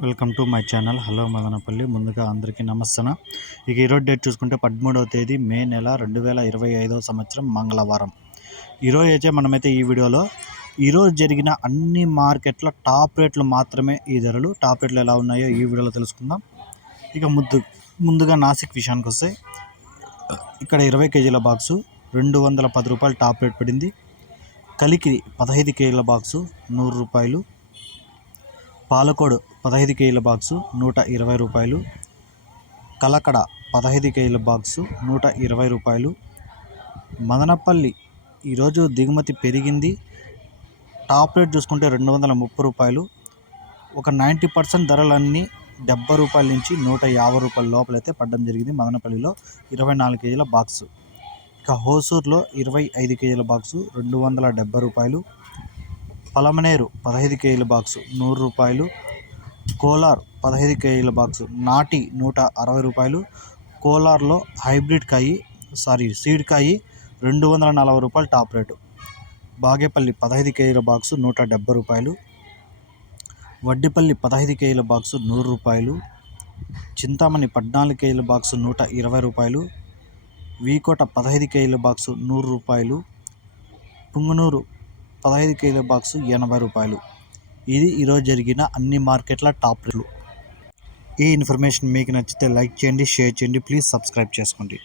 Welcome to my channel. Hello Madanapalle. ముందుగా అందరికీ నమస్తన. ఇక ఈరోజు డేట్ చూసుకుంటే పదమూడవ తేదీ మే నెల రెండు వేల ఇరవై ఐదవ సంవత్సరం మంగళవారం. ఈరోజు అయితే మనమైతే ఈ వీడియోలో ఈరోజు జరిగిన అన్ని మార్కెట్ల టాప్ రేట్లు మాత్రమే ఈ ధరలు. టాప్ రేట్లు ఎలా ఉన్నాయో ఈ వీడియోలో తెలుసుకుందాం. ఇక ముందు ముందుగా నాసిక్ విషయానికి వస్తే ఇక్కడ ఇరవై కేజీల బాక్సు రెండు వందల పది రూపాయలు టాప్ రేట్ పడింది. కలికిరి పదహైదు కేజీల బాక్సు నూరు రూపాయలు. పాలకోడు పదహైదు కేజీల బాక్సు నూట ఇరవై రూపాయలు. కలకడ పదహైదు కేజీల బాక్సు నూట ఇరవై రూపాయలు. మదనపల్లి ఈరోజు దిగుమతి పెరిగింది. టాప్ రేట్ చూసుకుంటే రెండు వందల ముప్పై రూపాయలు. ఒక నైంటీ పర్సెంట్ ధరలన్నీ డెబ్బై రూపాయల నుంచి నూట యాభై రూపాయల లోపలైతే పడడం జరిగింది మదనపల్లిలో ఇరవై నాలుగు కేజీల బాక్సు. ఇక హోసూర్లో ఇరవై ఐదు కేజీల బాక్సు రెండు వందల డెబ్బై రూపాయలు. పలమనేరు పదహైదు కేజీల బాక్సు నూరు రూపాయలు. కోలార్ పదహైదు కేజీల బాక్సు నాటి నూట అరవై రూపాయలు. కోలార్లో హైబ్రిడ్ కాయి సారీ సీడ్ కాయి రెండు వందల నలభై రూపాయలు టాప్ రేటు. బాగేపల్లి పదహైదు కేజీల బాక్సు నూట డెబ్బై రూపాయలు. వడ్డిపల్లి పదహైదు కేజీల బాక్సు నూరు రూపాయలు. చింతామణి పద్నాలుగు కేజీల బాక్సు నూట ఇరవై రూపాయలు. వీకోట పదహైదు కేజీల బాక్సు నూరు రూపాయలు. పుంగనూరు పదహైదు కేజీల బాక్సు ఎనభై రూపాయలు. ఇది ఈరోజు జరిగిన అన్ని మార్కెట్ల టాప్ రేట్లు. ఈ ఇన్ఫర్మేషన్ మీకు నచ్చితే లైక్ చేయండి షేర్ చేయండి ప్లీజ్ సబ్స్క్రైబ్ చేసుకోండి.